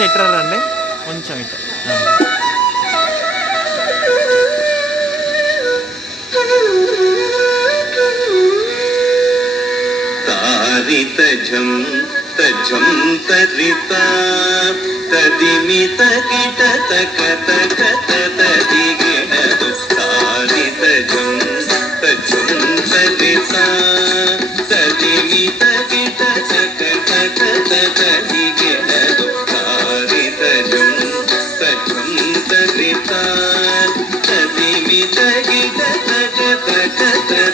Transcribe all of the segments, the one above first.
కొంచెం ఇట్రారండి, కొంచెం ఇట్ట. తారితజం తజం తరిత తదిమిత కిట తక తక తదిగిణదు తారితజం తజం తరిత తదిమిత కిట తక తక తదిగిణదు తారితజం తజం తరిత తదిమిత కిట తక తక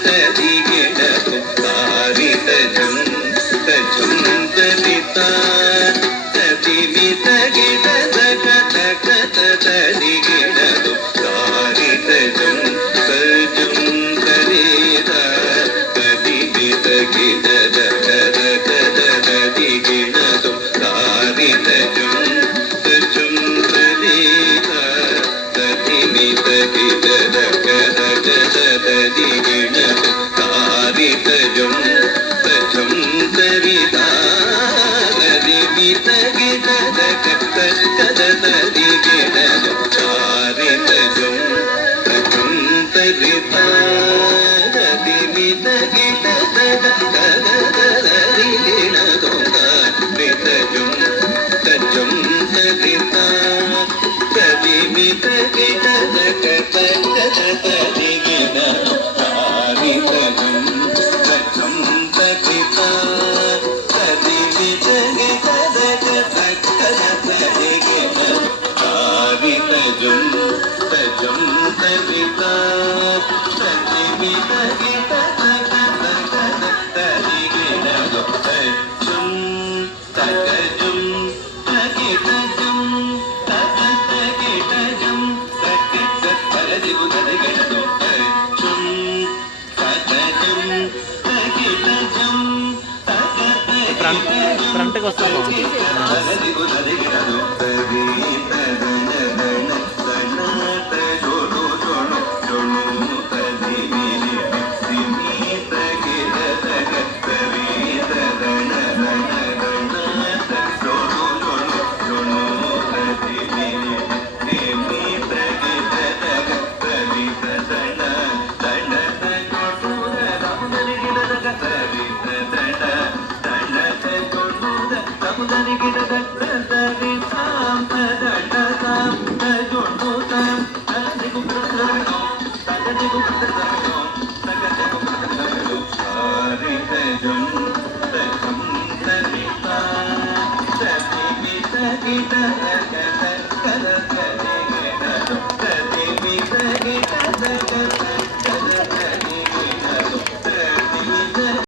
తదిగిణదు తారితజం తజం తరిత తదిమిత కిట తక తక తదిగిణదు తారితజం తజం తరిత తదిమిత కిట తక తక తదిగిణదు తారితజం తజం తరిత తదిమిత కిట తక తక తదిగిణదు తారితజం తజం తరిత తదిమిత కిట తక తక తదిగిణదు తారితజం తజం తరిత తదిమిత కిట తక తక తదిగిణదు తారితజం తజం తరిత తదిమిత కిట తక తక తదిగిణదు తారితజం తజం తరిత తదిమిత కిట తక తక తదిగిణదు తారితజం తజం తరిత తదిమిత కిట తక తక తదిగిణదు తజం తగజం తగిటజం తగ తగిటజం తగ తగదిగు తదిగిణదు తజం తగజం తగిటజం తగ తగిటజం ఫ్రంట్కి వస్తాం బాగుంటుంది. తగదిగు తదిగిణదు తది తదన దన దన తజోడు జోడు జోడు తదిగిణి సిని తగిట తగ తవి తదన దన దన తజోడు జోడు జోడు తదిగిణి సిని తగిట తగ తవి తదన దన తజోడు తముదనిగిన తగ తవి తదన దన తజోడు తముదనిగిన తగ తవి సాం తదన సాం తజోడు సాం తగదిగు తగదిగు తగదిగు తగదిగు తగదిగు తగదిగు తారితజం తజం తరిత తదిమిత కిట తక